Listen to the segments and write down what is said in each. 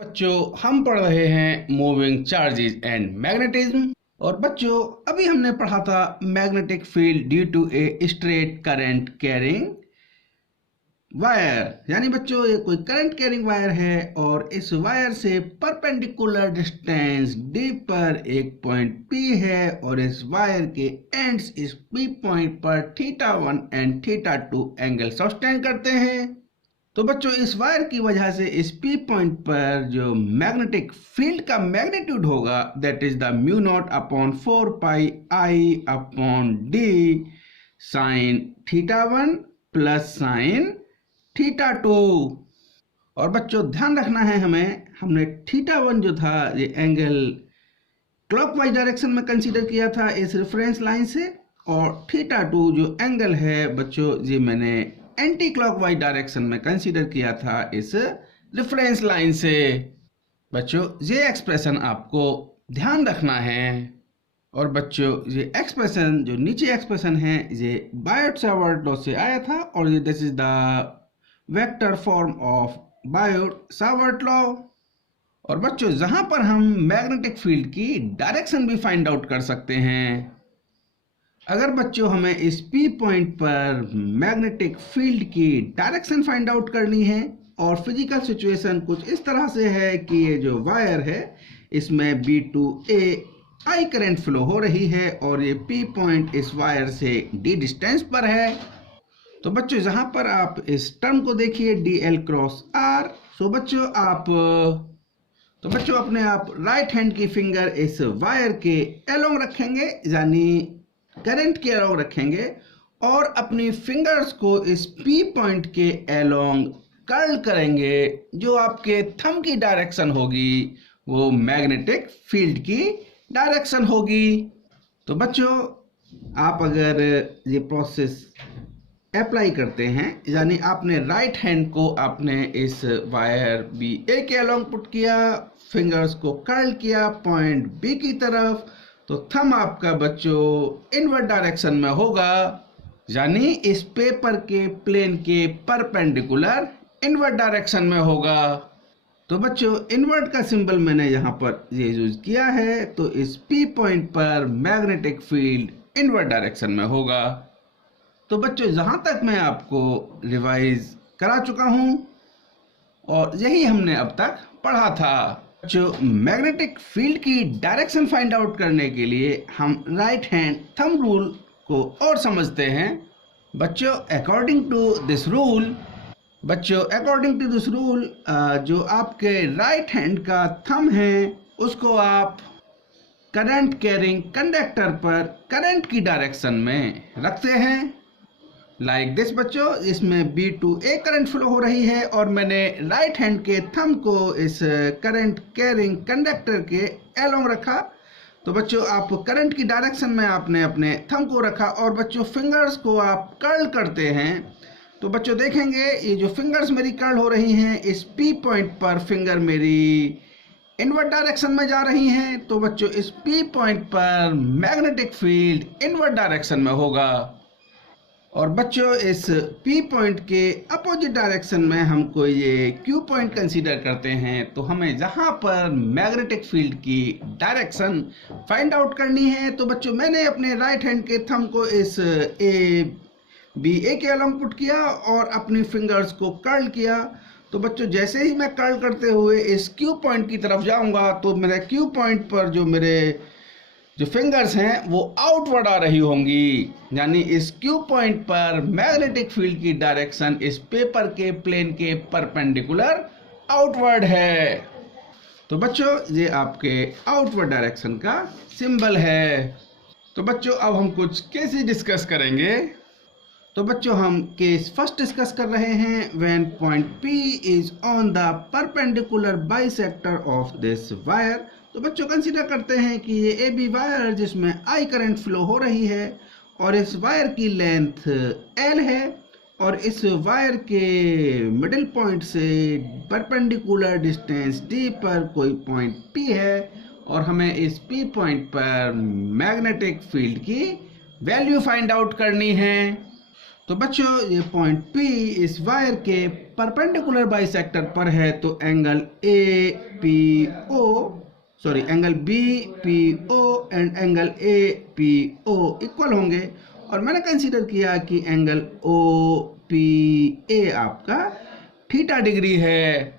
बच्चों हम पढ़ रहे हैं मूविंग चार्जेस एंड मैग्नेटिज्म। और बच्चों अभी हमने पढ़ा था magnetic field due to a straight current carrying wire. यानी बच्चों ये कोई करंट कैरिंग वायर है और इस वायर से परपेंडिकुलर डिस्टेंस डी पर एक पॉइंट P है और इस वायर के एंड्स इस P पॉइंट पर θ1 एंड θ2 एंगल सस्टेन करते हैं। तो बच्चों इस वायर की वजह से इस P पॉइंट पर जो मैग्नेटिक फील्ड का मैग्नीट्यूड होगा that is the mu naught upon 4 pi I upon D sine θ1 plus sine θ2। और बच्चों ध्यान रखना है हमने θ1 जो था ये एंगल क्लॉकवाइज डायरेक्शन में कंसीडर किया था इस रेफरेंस लाइन से, और θ2 जो एंगल है बच्चों ये मैंने एंटी क्लॉकवाइज डायरेक्शन में कंसीडर किया था इस रेफरेंस लाइन से। बच्चों ये एक्सप्रेशन आपको ध्यान रखना है। और बच्चों ये एक्सप्रेशन जो नीचे एक्सप्रेशन है ये बायोट-सावर्त लॉ से आया था और ये this is the vector form of Biot-Savart law. और बच्चों जहां पर हम मैग्नेटिक फील्ड की डायरेक्शन भी फाइंड आउट कर सकते हैं। अगर बच्चों हमें इस P पॉइंट पर मैग्नेटिक फील्ड की डायरेक्शन फाइंड आउट करनी है और फिजिकल सिचुएशन कुछ इस तरह से है कि ये जो वायर है इसमें B2A I करंट फ्लो हो रही है और ये P पॉइंट इस वायर से D डिस्टेंस पर है। तो बच्चों जहां पर आप इस टर्म को देखिए DL क्रॉस R। सो बच्चों अपने आप राइट हैंड की फिंगर इस वायर के एलोंग रखेंगे यानी करंट के अलोंग रखेंगे और अपनी फिंगर्स को इस P पॉइंट के अलोंग कर्ल करेंगे। जो आपके थंब की डायरेक्शन होगी वो मैग्नेटिक फील्ड की डायरेक्शन होगी। तो बच्चों आप अगर ये प्रोसेस अप्लाई करते हैं यानी आपने राइट हैंड को आपने इस वायर BA के अलोंग पुट किया, फिंगर्स को कर्ल किया पॉइंट B की तरफ, तो थंब आपका बच्चों इनवर्ट डायरेक्शन में होगा यानी इस पेपर के प्लेन के परपेंडिकुलर इनवर्ट डायरेक्शन में होगा। तो बच्चों इनवर्ट का सिंबल मैंने यहाँ पर ये यूज किया है। तो इस P पॉइंट पर मैग्नेटिक फील्ड इनवर्ट डायरेक्शन में होगा। तो बच्चों जहाँ तक मैं आपको रिवाइज करा चुका हूँ और यही हमने अब तक पढ़ा था। जो मैग्नेटिक फील्ड की डायरेक्शन फाइंड आउट करने के लिए हम राइट हैंड थंब रूल को और समझते हैं। बच्चों अकॉर्डिंग टू दिस रूल जो आपके राइट हैंड का थंब है उसको आप करंट कैरिंग कंडक्टर पर करंट की डायरेक्शन में रखते हैं लाइक दिस। बच्चों इसमें B2A करंट फ्लो हो रही है और मैंने राइट हैंड के थंब को इस करंट कैरिंग कंडक्टर के एलोंग रखा। तो बच्चों आप करंट की डायरेक्शन में आपने अपने थंब को रखा और बच्चों फिंगर्स को आप कर्ल करते हैं। तो बच्चों देखेंगे ये जो फिंगर्स मेरी कर्ल हो रही हैं इस P पॉइंट पर फिंगर मेरी इनवर्ट डायरेक्शन में जा रही हैं। तो बच्चों इस P पॉइंट पर मैग्नेटिक फील्ड इनवर्ट डायरेक्शन में होगा। और बच्चों इस P पॉइंट के अपोजिट डायरेक्शन में हमको ये Q पॉइंट कंसीडर करते हैं। तो हमें जहां पर मैग्नेटिक फील्ड की डायरेक्शन फाइंड आउट करनी है तो बच्चों मैंने अपने राइट हैंड के थंब को इस BA के अलोंग पुट किया और अपनी फिंगर्स को कर्ल किया। तो बच्चों जैसे ही मैं कर्ल करते हुए इस Q पॉइंट की तरफ जाऊंगा तो मेरे Q पॉइंट पर जो फिंगर्स हैं वो आउटवर्ड आ रही होंगी यानी इस Q पॉइंट पर मैग्नेटिक फील्ड की डायरेक्शन इस पेपर के प्लेन के परपेंडिकुलर आउटवर्ड है। तो बच्चों ये आपके आउटवर्ड डायरेक्शन का सिंबल है। तो बच्चों अब हम कुछ केसेस डिस्कस करेंगे। तो बच्चों हम केस फर्स्ट डिस्कस कर रहे हैं when point P is on the perpendicular bisector of this wire. तो बच्चों कंसीडर करते हैं कि ये AB वायर जिसमें I करंट फ्लो हो रही है और इस वायर की लेंथ L है और इस वायर के मिडिल पॉइंट से परपेंडिकुलर डिस्टेंस D पर कोई पॉइंट P है और हमें इस P पॉइंट पर मैग्नेटिक फील्ड की वैल्यू फाइंड आउट करनी है। तो बच्चों ये पॉइंट P इस वायर के परपेंडिकुलर बाइसेक्टर पर है तो angle angle BPO and angle APO equal होंगे। और मैंने कंसीडर किया कि एंगल OPA आपका थीटा डिग्री है।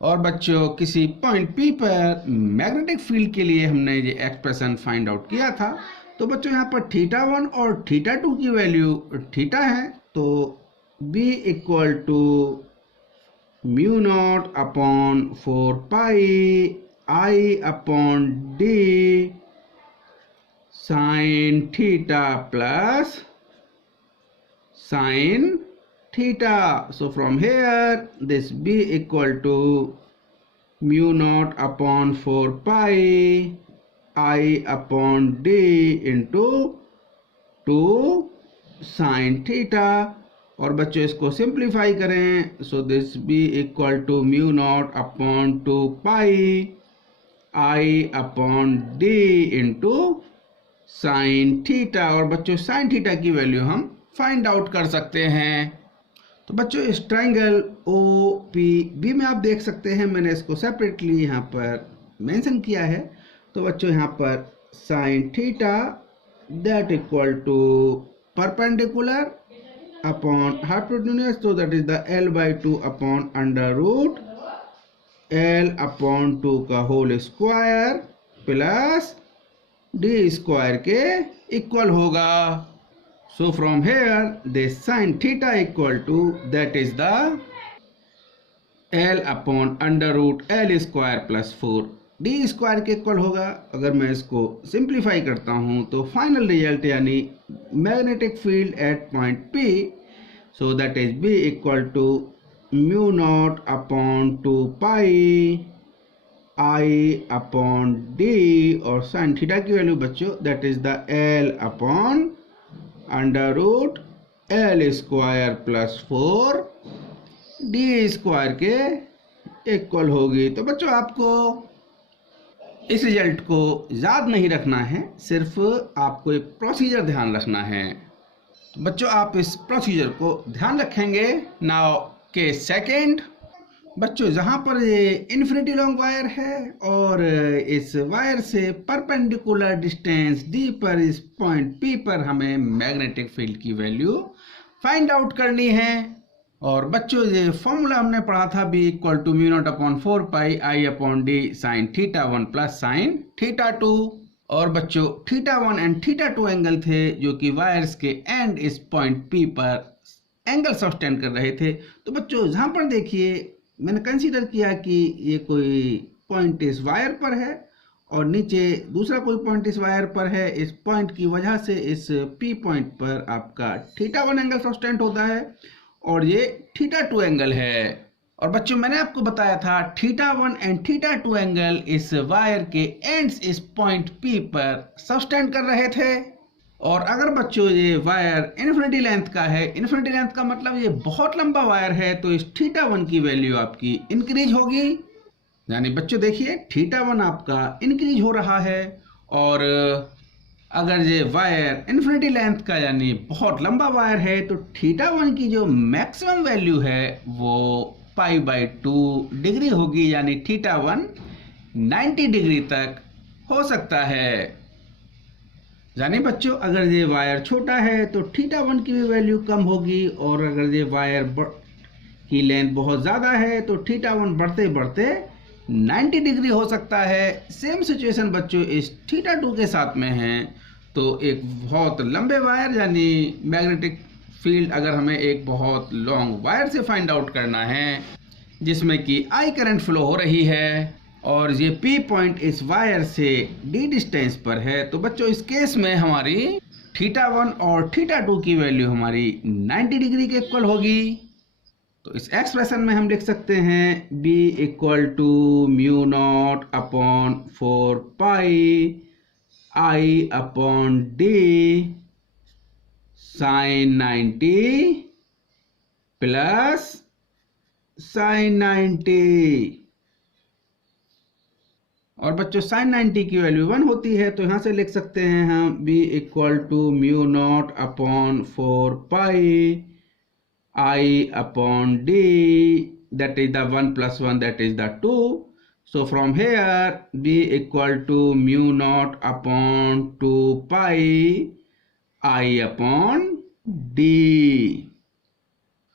और बच्चों किसी पॉइंट P पर मैग्नेटिक फील्ड के लिए हमने ये एक्सप्रेशन फाइंड आउट किया था। तो बच्चों यहाँ पर θ1 और θ2 की वैल्यू थीटा है, तो B equal to mu naught upon 4 pi I upon D sine theta plus sine theta. So from here this B equal to mu naught upon 4 pi I upon D into 2 sin theta. और बच्चों इसको simplify करें, so this B equal to mu naught upon 2 pi I upon D into sine theta. और बच्चों sine theta की value हम find out कर सकते हैं। तो बच्चों इस ट्राइंगल OPB में आप देख सकते हैं, मैंने इसको सेपरेटली यहाँ पर मेंशन किया है। तो बच्चों यहाँ पर sine theta that equal to perpendicular upon hypotenuse, तो that is the L/2 upon under root L/2 का whole square plus D square के इक्वल होगा। So from here this sin theta equal to that is the L upon under root L square plus 4 D square के equal होगा। अगर मैं इसको simplify करता हूँ तो फाइनल रिजल्ट यानी magnetic field at point P, so that is B equal to mu naught upon 2 pi I upon D और sin थीटा की वैल्यू बच्चों that is the L upon under root L square plus 4 D square के equal होगी। तो बच्चों आपको इस result को याद नहीं रखना है, सिर्फ आपको एक प्रोसीजर ध्यान रखना है। तो बच्चों आप इस प्रोसीजर को ध्यान रखेंगे। नाउ के सेकेंड बच्चों जहाँ पर ये इन्फिनिटी लॉन्ग वायर है और इस वायर से परपेंडिकुलर डिस्टेंस D पर इस पॉइंट P पर हमें मैग्नेटिक फील्ड की वैल्यू फाइंड आउट करनी है। और बच्चों ये फॉर्मूला हमने पढ़ा था B equal to mu naught upon 4 pi I upon D sine θ1 plus sine θ2। और बच्चों θ1 एंड θ2 एंगल थे जो कि वायर्स के एंड इस पॉइंट P पर एंगल सस्टेन कर रहे थे। तो बच्चों जहाँ पर देखिए मैंने कंसीडर किया कि ये कोई पॉइंट इस वायर पर है और नीचे दूसरा कोई पॉइंट इस वायर पर है। इस पॉइंट की वजह से इस P पॉइंट पर आपका θ1 एंगल सस्टेंट होता है और ये θ2 एंगल है। और बच्चों मैंने आपको बताया था θ1 एंड θ2 एंगल इस वायर के एंड्स इस पॉइंट P पर सस्टेंट कर रहे थे। और अगर बच्चों ये वायर इन्फिनिटी लेंथ का है, इन्फिनिटी लेंथ का मतलब ये बहुत लंबा वायर है, तो इस θ1 की वैल्यू आपकी इंक्रीज होगी। यानी बच्चों देखिए θ1 आपका इंक्रीज हो रहा है। और अगर ये वायर इन्फिनिटी लेंथ का यानी बहुत लंबा वायर है तो θ1 की जो मैक्सिमम वैल्यू है वो π/2 डिग्री होगी, यानी θ1 90 डिग्री तक हो सकता है। यानी बच्चों अगर ये वायर छोटा है तो θ1 की भी वैल्यू कम होगी, और अगर ये वायर की लेंथ बहुत ज़्यादा है तो θ1 बढ़ते बढ़ते 90 डिग्री हो सकता है। सेम सिचुएशन बच्चों इस θ2 के साथ में है। तो एक बहुत लंबे वायर यानी मैग्नेटिक फील्ड अगर हमें एक बहुत लॉन्ग वायर से फाइंड आउट करना है जिसमें कि I करंट फ्लो हो रही है और ये P पॉइंट इस वायर से D डिस्टेंस पर है, तो बच्चों इस केस में हमारी θ1 और θ2 की वैल्यू हमारी 90 डिग्री के इक्वल होगी। तो इस एक्सप्रेशन में हम लिख सकते हैं B equal to mu naught upon 4 pi I upon D sine 90 plus sine 90। और बच्चों साइन 90 की वैल्यू 1 होती है, तो यहाँ से लिख सकते हैं हम B equal to mu naught upon 4 pi I upon d, that is the 1 plus 1, that is the 2. So from here b equal to mu naught upon 2 pi I upon d.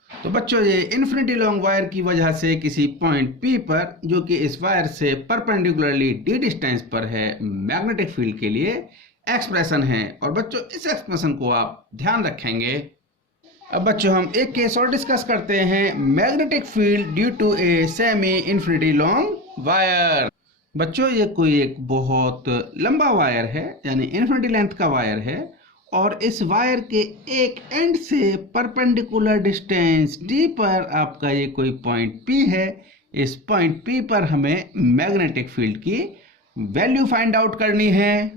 तो बच्चों ये इन्फिनिटी लॉन्ग वायर की वजह से किसी point P पर, जो कि इस वायर से परपेंडिकुलरली d डिस्टेंस पर है, मैग्नेटिक फील्ड के लिए एक्सप्रेशन है। और बच्चों इस एक्सप्रेशन को आप ध्यान रखेंगे। अब बच्चों हम एक केस और डिस्कस करते हैं, magnetic field due to a semi infinity long wire. बच्चों ये कोई एक बहुत लंबा वायर है, यानी इन्फिनिटी लेंथ का वायर है, और इस वायर के एक एंड से परपेंडिकुलर डिस्टेंस d पर आपका ये कोई पॉइंट P है। इस पॉइंट P पर हमें मैग्नेटिक फील्ड की वैल्यू फाइंड आउट करनी है।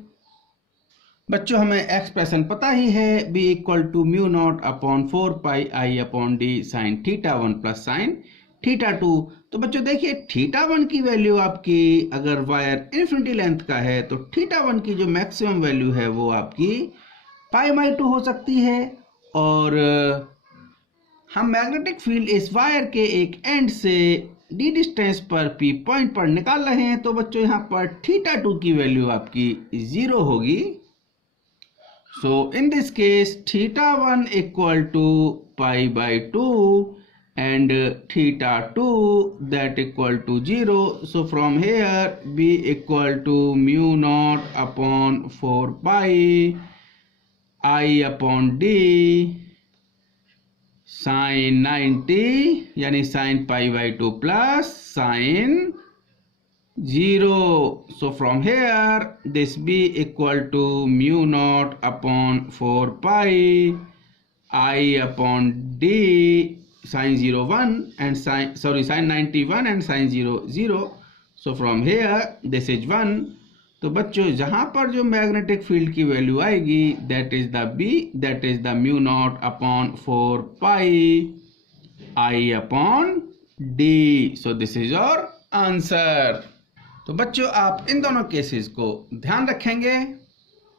बच्चों हमें एक्सप्रेशन पता ही है, b equal to mu naught upon 4 pi I upon d sine theta 1 plus sine theta 2। तो बच्चों देखिए थीटा 1 की वैल्यू आपकी, अगर वायर इन्फिनिटी लेंथ का है तो थीटा 1 की जो मैक्सिमम वैल्यू है वो आपकी पाई बाई 2 हो सकती है। और हम मैग्नेटिक फील्ड इस वायर के एक एंड से d डिस्टेंस पर P पॉइंट पर निकाल रहे हैं, तो बच्चों यहाँ पर थीटा 2 की वैल्यू आपकी 0 होगी। So in this case theta 1 equal to pi by 2 and theta 2 that equal to 0. So from here b equal to mu naught upon 4 pi I upon d sin 90 यानी sin pi by 2 plus sin 0. So from here this b equal to mu naught upon 4 pi I upon d sin 0 1 and sin 90 1 and sin 0 0. So from here this is 1. तो बच्चों जहां पर जो magnetic field की value आएगी that is the b, that is the mu naught upon 4 pi I upon d. So this is your answer. तो बच्चों आप इन दोनों केसेस को ध्यान रखेंगे।